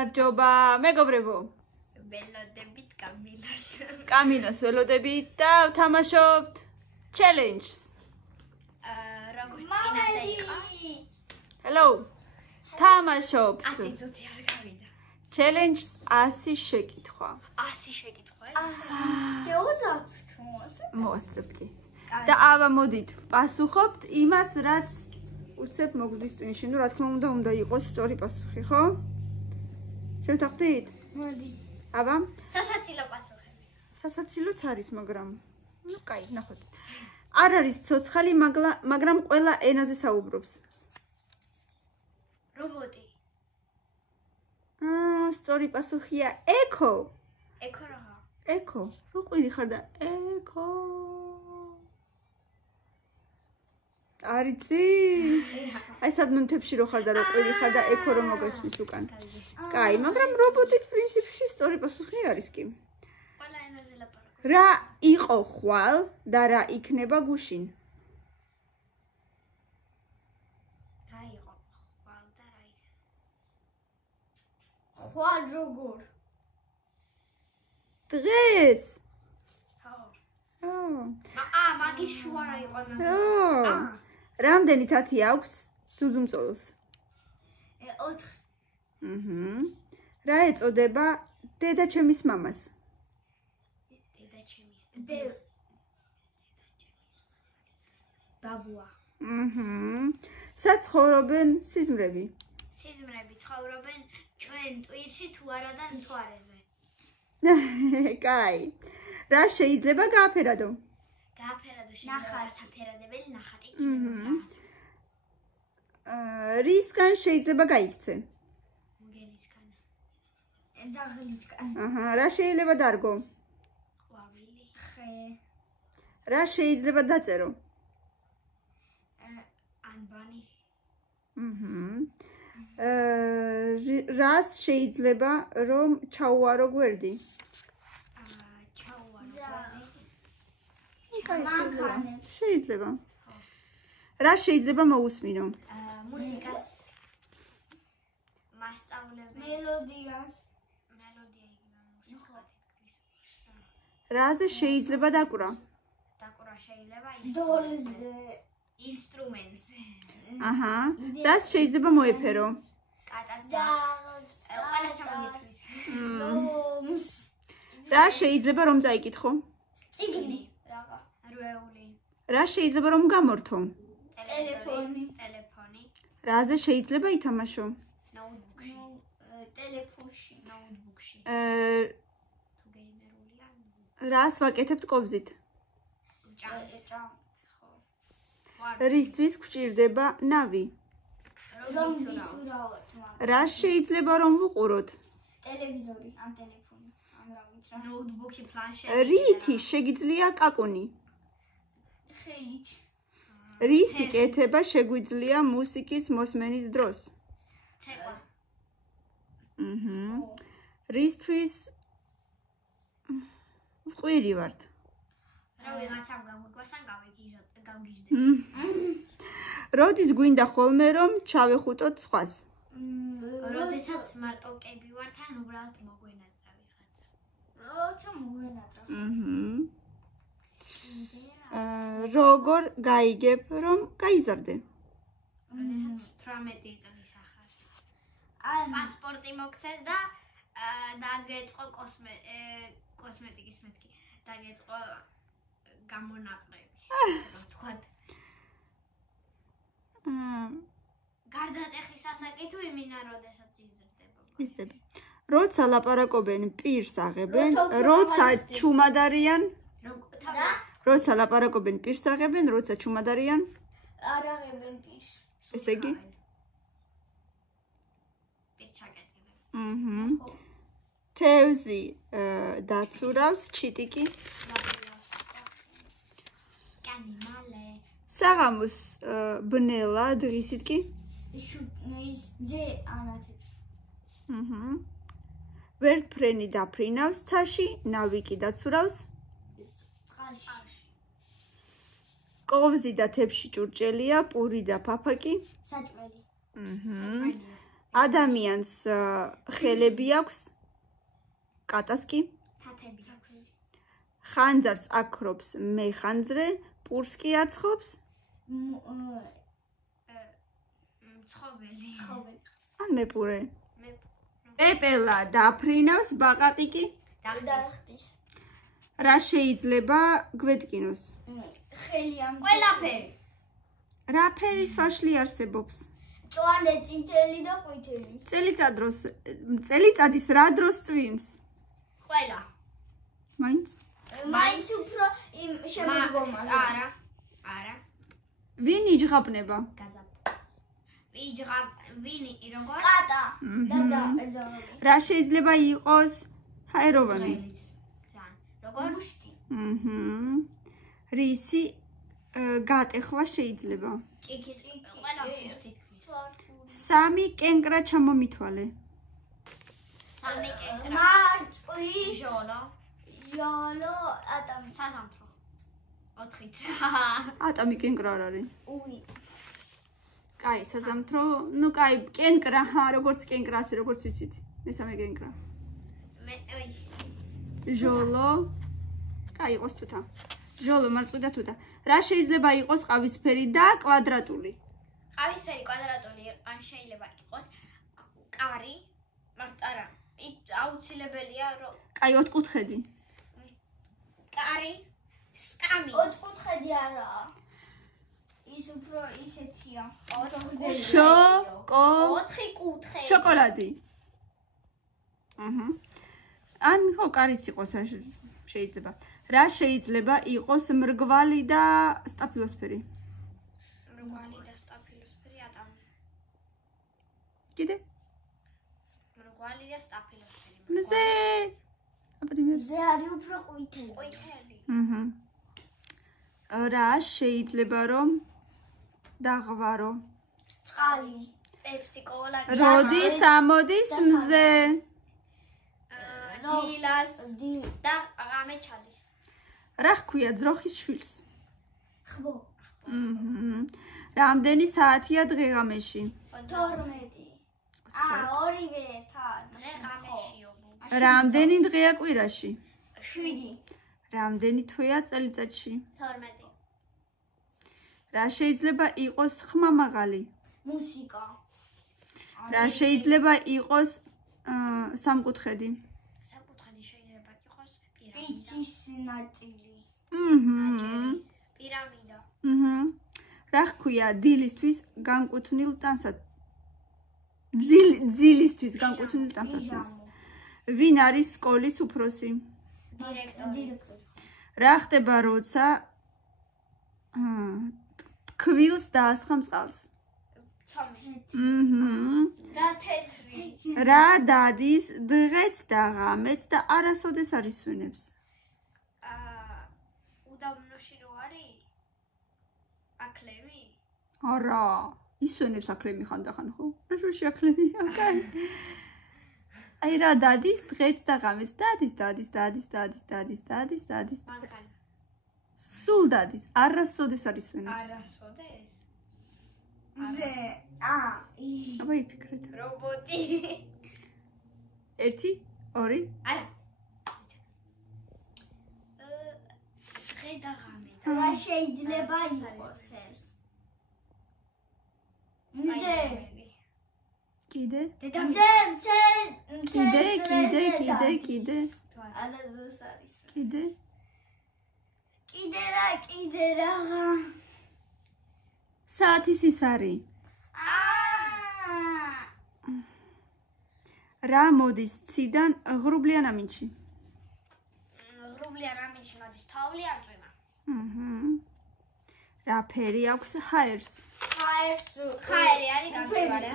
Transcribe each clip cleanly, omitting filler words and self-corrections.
გამარჯობა, მეგობრებო. ველოდებით კამილას. კამილას ველოდებით და ვთამაშობთ challenges. როგორც წინაზე იყო. Hello. თამაშობთ. 100 წუთი არ გავიდა. Challenges 100 შეკითხვა. 100 შეკითხვა. 100. მოვასწრებთ კი. და აბა მოდით ვპასუხობთ იმას, რაც უცებ მოგვდის ტვინში. ნუ რა თქმა უნდა იყოს სწორი პასუხი, ხო? შევთანხმდით? მოდი. აბა? სასაცილო პასუხები. სასაცილოც არის, მაგრამ ნუ კაი, ნახოთ. არ არის ცოცხალი, მაგრამ ყველა ენაზე საუბრობს. რობოტი. სწორი პასუხია ეკო. ეკო რა? ეკო. რო ყვირი ხარ და ეკო. არიცი? აი სადმე მთებში რო ხარ და რო ყვირი ხარ და ეკო რო მოგესმის უკან. კაი, მაგრამ რობოტით პრინციპში სწორი პასუხი არის კი. ყველა ენაზე ლაპარაკობს. რა იყო ხვალ და რა იქნება გუშინ? რა იყო ხვალ და რა იქნება? ხვალ როგორ? დღეს. მაგის შუა რა იყო მაგ? რამდენი თათი აქვს ზუზუმწოველს? 4. რა ეწოდება დედაჩემის მამას? დედაჩემის. ბაბუა. სად ცხოვრობენ სიზმრები? სიზმრები ცხოვრობენ ჩვენ ტვირში თუ არა და მთვარეზე. კაი. რა შეიძლება გააფერადო? გააფერადო შეიძლება საფერადებელი ნახატი. რისგან შეიძლება გაიქცე? მგელისგან. ძაღლისგან. რა შეიძლება დარგო? ყვავილი. ხე. რა შეიძლება დაწერო? ანბანი. რას შეიძლება რომ ჩაუარო გვერდი? შეიძლება. რა შეიძლება მოусმინო? მუსიკას. მასწავლებელი. მელოდიას. მელოდია იგივე მუსიკა თითქმის. რაზე შეიძლება დაკვრა? დაკვრა შეიძლება დოლზე. ინსტრუმენტზე. რას შეიძლება მოეფერო? კატას ძაღლს. ყველა ჩამოიქვის. რა შეიძლება რომ წაიკითხო? წიგნი. რაღა. რვეული. რა შეიძლება რომ გამორთო? ტელეფონი. რაზე შეიძლება ითამაშო? ნოუთბუქში. ტელეფონში. ნოუთბუქში. თუ გეიმერულია. რას ვაკეთებთ კოვზით? ჭამ. ხო. რისთვის გვჭირდება ნავი? რომ ვისურავოთ. რა შეიძლება რომ ვუყუროთ? ტელევიზორი ან ტელეფონი. ან რა ვიცი რა. ნოუთბუქი, პლანშეტი. რითი შეგიძლია კაკუნი? ხელით. რისი კეთება შეგვიძლია მუსიკის მოსმენის დროს? ცეკვა. რისთვის ყვირი ვართ? რა ვიღაცამ გაგვიგვასან გავგიჟდე. როდის გვინდა ხოლმე რომ ჩავეხუტოთ სხვას? როდესაც მარტო კები ვართ ან უბრალოდ მოგვენატრა ვიღაცა. როცა მოგვენატრა. როგორ გაიგებ რომ გაიზარდე? როდესაც 18 წლის ახალ. პასპორტი მოგცეს და დაგეწყო კოსმეტიკის მეთქი. დაგეწყო გამონაყრები. რა თქვა? გარდატეხის ასაკი თუ იმინა როდესაც იზრდება. იზრდება. როცა ლაპარაკობენ პირს აღებენ, როცა ჩუმად არიან? როცა ლაპარაკობენ პირს აღებენ, როცა ჩუმად არიან? არ აღებენ პირს. ესე იგი? პირჩაკეტებენ. თევზი დაცურავს, ჩიტიკი? კანი მალე. საღამოს ბნელა დღისით კი? ძე ანათებს. ვერტფრენი დაფრინავს ცაში, ნავი კი დაცურავს? წყალში. კოვზი და თებში ჭურჭელია, პური და ფაფაკი? საჭმელი. ადამიანს ხელები აქვს, კატას კი. თათები აქვს. ხანძარს აქრობს მეხანძრე, პურს კი აცხობს. ცხოველი. ან მეპურე. პეპელა დაფრინავს, ბაყაყი კი დახტის. რა შეიძლება გვეთკინოს? ხელი ამ ყველაფერი. რა ფერის ფაშლი არსებობს? წვანე, წითელი და ყვითელი. წელიწადის რა დროს წვიმს? ყველა. მაინც უფრო იმ შემოდგომაზე. არა. ვინ იჯღაბნება? ვინი როგორ? კატა. და რა შეიძლება იყოს ჰაეროვანი? როგორ? მუშტი. რისი გატეხვა შეიძლება? ჭიქი. ყველაფერს თითქმის. სამი კენკრა ჩამომითვალე. სამი კენკრა. მარწყვი. ჟოლო, ატომი, საზამთრო. 4-ით. ატომი კენკრა არ არის. უი. კაი, საზამთრო, კაი, კენკრა, როგორც კენკრა, ასე როგორც ვიცით. მესამე კენკრა. ჟოლო. კაი, იყოს თუთა. ჟოლო, მარწყვი და თუთა. რა შეიძლება იყოს ყავისფერი და კვადრატული? ყავისფერი, კვადრატული, ან შეიძლება იყოს კარი, არა, აუცილებელია, რომ კაი, ოთხკუთხედი. კარი, სკამი. ოთხკუთხედი არაა. ის უფრო ისეთია. ოთხი კუთხე. შოკოლადი. ან ხო, კარიც იყოს შეიძლება. რა შეიძლება იყოს მრგვალი და სტაფილოსფერი? მრგვალი და სტაფილოსფერი ატომი. კიდე? მრგვალი და სტაფილოსფერი. მზე. მზე არის უფრო ყვითელი. რა შეიძლება რომ დაღვარო? წყალი. პეპსი, კოლა. როდის ამოდის მზე? დილას და ღამე ჩადის. რა ხქვია ძროხის შვილს? ხბო. რამდენი საათია დღე-ღამეში? 12. ორივე ერთად. დღე-ღამეშიო. რამდენი დღეა კვირაში? 7. რამდენი თვეა წელიწადში? 12. რა შეიძლება იყოს ხმამაღალი? მუსიკა. რა შეიძლება იყოს სამკუთხედი? სამკუთხედი შეიძლება იყოს პიცის ნაწილი. პირამიდა. რა ხქვია დილისთვის განკუთვნილ ტანსად? ძილისთვის განკუთვნილ ტანსაცმელს. ვინ არის სკოლის უფროსი? დირექტორი. რა ხდება როცა კვილს დაასხამს წყალს? რა თეთრი. რა დადის დღეც და ღამეც და არასოდეს არ ისვენებს? უდაბნოში რო არის? აკლემი? არა, ისვენებს აკლემი ხანდახან ხო? რა შუში აკლემია, კაი. აი რა დადის დღეც და ღამეც? დადის. სულ დადის, არასოდეს არ ისვენებს. არასოდეს? მზე. აბა იფიქრეთ. რობოტი. 1 2 არა. დღე და ღამე. რა შეიძლება იყოს ეს? მზე. კიდე? დედამიწა. კიდე. ანაზოს არის. კიდე? კიდე რა. საათის ის არის. რა მოდის ციდან ღრუბლიან ამინჩი? ღრუბლიან ამინჩი მოდის თოვლი ან წვიმა. რა ფერი აქვს ჰაერს? ჰაერი არის გამჭვირვალე.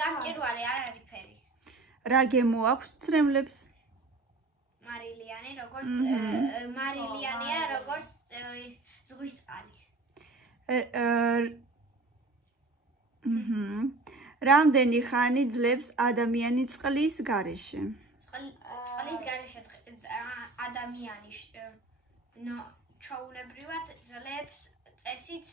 გამჭვირვალე არ არის ფერი. რა გემო აქვს ცრემლებს? მარილიანია როგორც ზღვის წყალი. რამდენი ხანი ძლებს ადამიანი წყლის გარეშე? წყლის გარეშე ადამიანი ჩვეულებრივად ძლებს წესით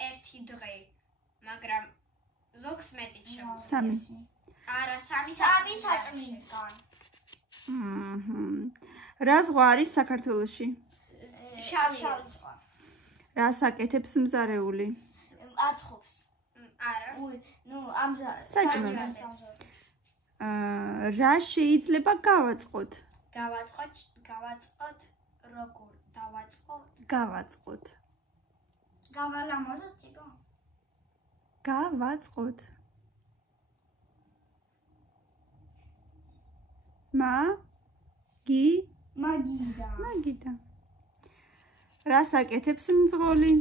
1 დღე, მაგრამ ზოგს მეტი შეუძლია. 3. არა, 3 საჭმლისგან. რა ზღვა არის საქართველოში? შავი ზღვა. რას აკეთებს მზარეული? აცხობს. არა. ნუ ამზადებს. საჭმელს. რა შეიძლება გავაწყოთ? გავაწყოთ როგორ დავაწყოთ? გავაწყოთ. გავალამაზოთ ტიპო. გავაწყოთ. მაგიდა. რას აკეთებს მძღოლი?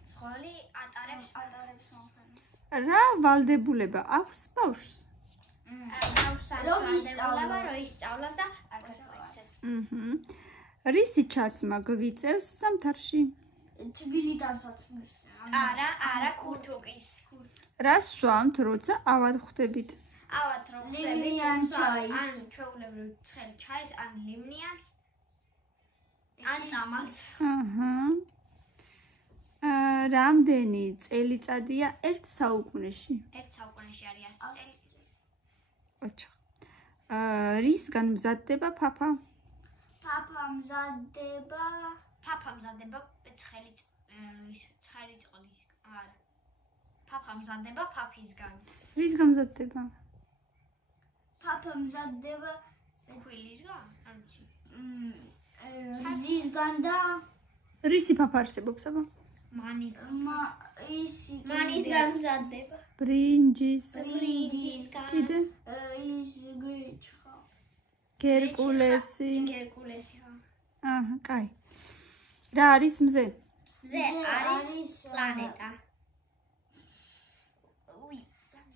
მძღოლი ატარებს მომხმარებას. რა ვალდებულება აქვს ბავშვს? რომ ისწავლოს და არ გაგვეცეს. რისი ჩაცმა გვიწევს ზამთარში? თბილიდან საწმის. არა, ქურთუკის. რას სვამთ, როცა ავად ხვდებით? ავად რომ ლიმნიან ჩაის. ან ჩვეულებრივ ცხელ ჩაის, ან ლიმნიანს, ან წამალს. რამდენი წელიწადია ერთ საუკუნეში? ერთ საუკუნეში არის 100 წელი. ოჩა. რისგან მზადდება ფაფა? ფაფა მზადდება ცხელი წყლის. არა. ფაფა მზადდება ფაფისგან. რისგან მზადდება? ფაფა მზადდება ხვილისგან? არ ვიცი. რძისგან და რისი ფაფა არსებობს აბა? მანისგან მზადდება. ბრინჯისგან. კიდე? ის გრიჩხა. გერკულესი. ხო. კაი. რა არის მზე? მზე არის პლანეტა.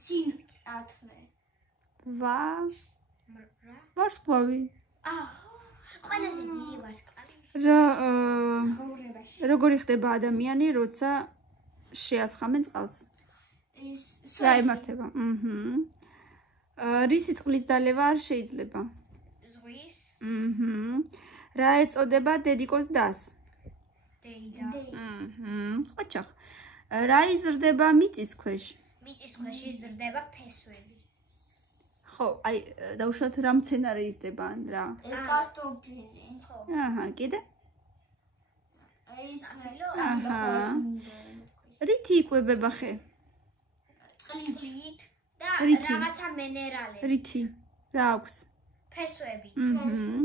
სინათლე. ვარსკვლავი. ყველაზე დიდი ვარსკვლავი. როგორი ხდება ადამიანი, როცა შეასხამენ წყალს? რა ემართება? რისი წყლის დალევა არ შეიძლება? ზღვის. რა ეწოდება დედიკოს დას? დეიდა. ოჩახ. რა იზრდება მიწის ქვეშ? მიწის ქვეშ იზრდება ფესვები. ხო, აი, დაუშვათ რა მცენარე იზრდება ან რა? კარტოფილი. ხო. კიდე? ის რითი იკვებება ხე? წყლით და რითი? რაღაცა მინერალები. რითი? რა აქვს? ფესვები.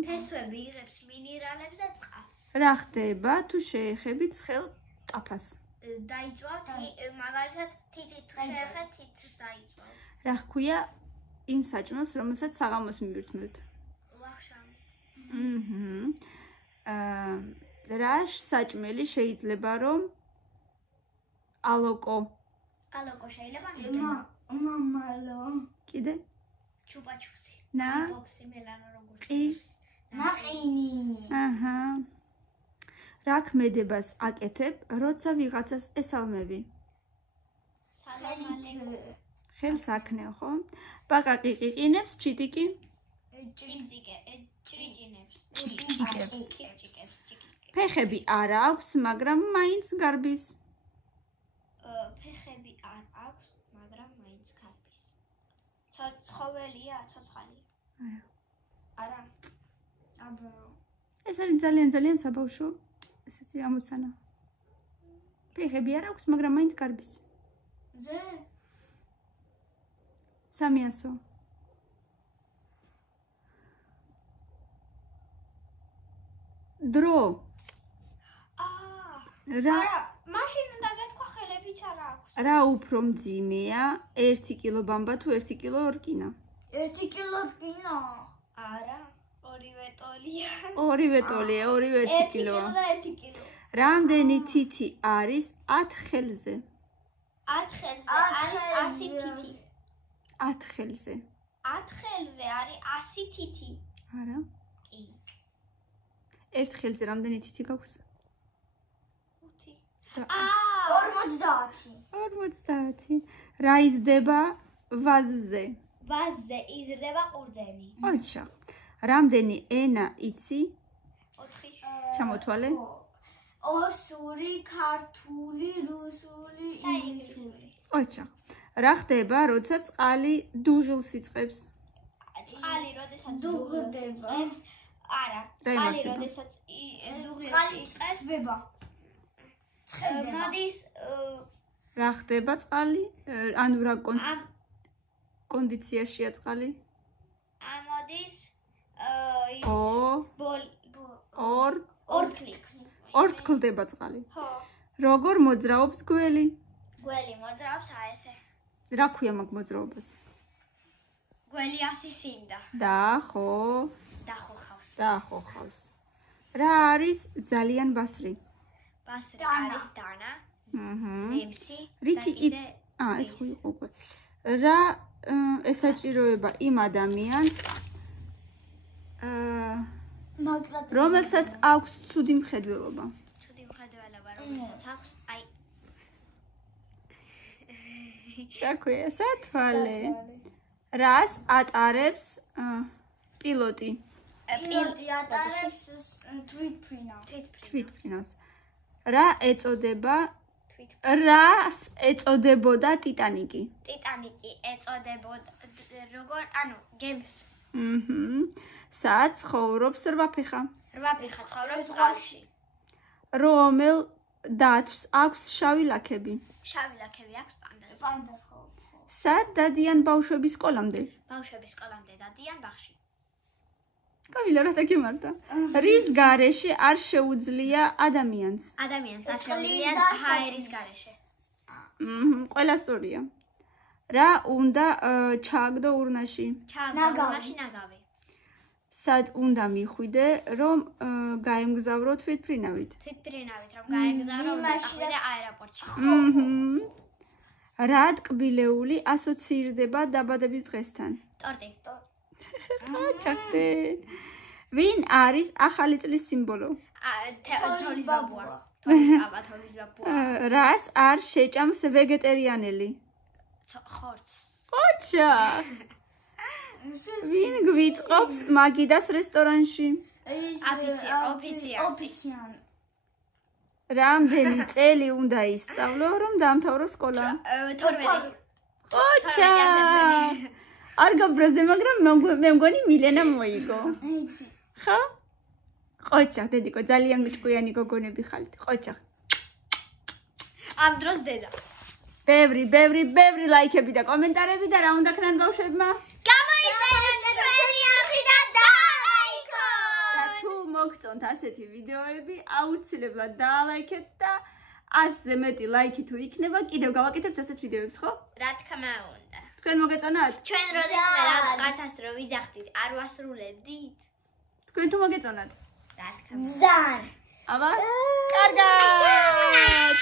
ფესვები იღებს მინერალებს და წყალს. რა ხდება თუ შეეხებით ცხელ ტაფას? დაიწვავთ, მაგალითად, თითით თუ შეეხეთ, თითს დაიწვავთ. რა ხქვია იმ საჭმელს, რომელსაც საღამოს მივირთმევთ? ვახშამი. რა საჭმელი შეიძლება რომ ალოკო შეიძლება მამალო. კიდე? ჩუპაჩუსი. ნა? პოპსი მელანო როგორ. ყი? ნაყინი. რა ქმედებას აკეთებ, როცა ვიღაცას ესალმები? ხელს აკნევ, ხო? ბაყაყი ყიყინებს, ჩიტიკი? ჭიკჭიკებს. ფეხები არ აქვს, მაგრამ მაინც გარბის. ფეხები არ აქვს, მაგრამ მაინც გარბის. ცხოველია, ცოცხალი? არა. აბა. ეს არის ძალიან საბავშვო, ესეთი ამოცანა. ფეხები არ აქვს, მაგრამ მაინც გარბის. ზე? 300. დრო. რა მაშინ უნდა გეთქვა ხელებიც არ აქვს. რა უფრო მძიმეა, 1 კილო ბამბა თუ 1 კილო ორკინა? 1 კილო რკინა. არა, ორივე ტოლია. ორივე ტოლია, ორივე 1 კილოა. 1 კილო. რამდენი თითი არის 10 ხელზე? 10 ხელზე არის 100 თითი. 10 ხელზე. 10 ხელზე არის 100 თითი. არა. კი. 1 ხელზე რამდენი თითი გაქვს? 5. 50. 50. რა იზრდება ვაზზე? ვაზზე იზრდება ყურძენი. ოჩა. რამდენი ენა იცი? 4. ჩამოთვალე. ოსური, ქართული, რუსული, ინგლისური. ოჩა. რა ხდება, როცა წყალი დუღილს იწყებს? წყალი როდესაც დუღდება. არა, წყალი როდესაც დუღილს იწყებს, ვება. მოდის რა ხდება წყალი? ანუ რა კონდიციაშია წყალი? ამოდის ორ თქლდება წყალი. ხო. როგორ მოძრაობს გველი? გველი მოძრაობს ესე. რა ქვია მაგ მოძრაობას? გველი ასისინდა. და ხო. დაახოხავს. რა არის ძალიან ბასრი? ბასრი არის დანა. ნემსი. რითი ეს ხო იყო უკვე. რა ესაჭიროება იმ ადამიანს რომელსაც აქვს ცუდი მხედველობა? ცუდი მხედველობა, რომელსაც აქვს, აი რა ქვია, სათვალე. რას ატარებს პილოტი? პილოტი ატარებს თვითფრინავს. რას ეწოდებოდა ტიტანიკი? ტიტანიკი ეწოდებოდა როგორ, ანუ გემს. სად ცხოვრობს რვაფეხა? რვაფეხა ცხოვრობს წყალში. რომელ დათვს აქვს შავი ლაქები? შავი ლაქები აქვს პანდას. პანდას ხო. სად დადიან ბავშვები სკოლამდე? ბავშვები სკოლამდე დადიან ბაღში. კავილა რა თქიმართა. რის გარეშე არ შეუძლია ადამიანს? ადამიანს არ შეუძლია ჰაერის გარეშე. ყველა სწორია. რა უნდა ჩააგდო ურნაში? ჩააგდო ნაგავი. სად უნდა მიხვიდე, რომ გაემგზავრო თვითფრინავით? თვითფრინავით რომ გაემგზავრო უნდა წახვიდე აეროპორტში. რა ტკბილეული ასოცირდება დაბადების დღესთან? ტორტი. ჩახტე. ვინ არის ახალი წლის სიმბოლო? თოლის ბაბუა. თოლის ბაბუა. რას არ შეჭამს ვეგეტარიანელი? ხორცს. ოჩა. ვინ გვიწყობს მაგიდას რესტორანში? ოფიციან. რამდენი წელი უნდა ისწავლო, რომ დაამთავრო სკოლა? 12. ოჩა. არ გაბრაზდე, მაგრამ მე მგონი მილენა მოიგო. ხო? ყოჩა, დედიკო, ძალიან მიჭკვიანი გოგონები ხალთ. ყოჩა. ამ დროს დედა. ბევრი ლაიქები და კომენტარები და რა უნდა ქნან ბავშვებმა? გამოიწერეთ ჩვენი არხი და დაალაიქოთ. და თუ მოგწონთ ასეთი ვიდეოები, აუცილებლად დაალაიქეთ და 100-ზე მეტი ლაიქი თუ იქნება, კიდევ გავაკეთებთ ასეთ ვიდეოებს, ხო? რა თქმა უნდა. თქვენ მოგეწონათ? ჩვენ როდესმე რაღაცას რო ვიძახდით, არ ვასრულებდით? თქვენ თუ მოგეწონათ? რა თქმა უნდა. ძალიან. აბა? კარგად!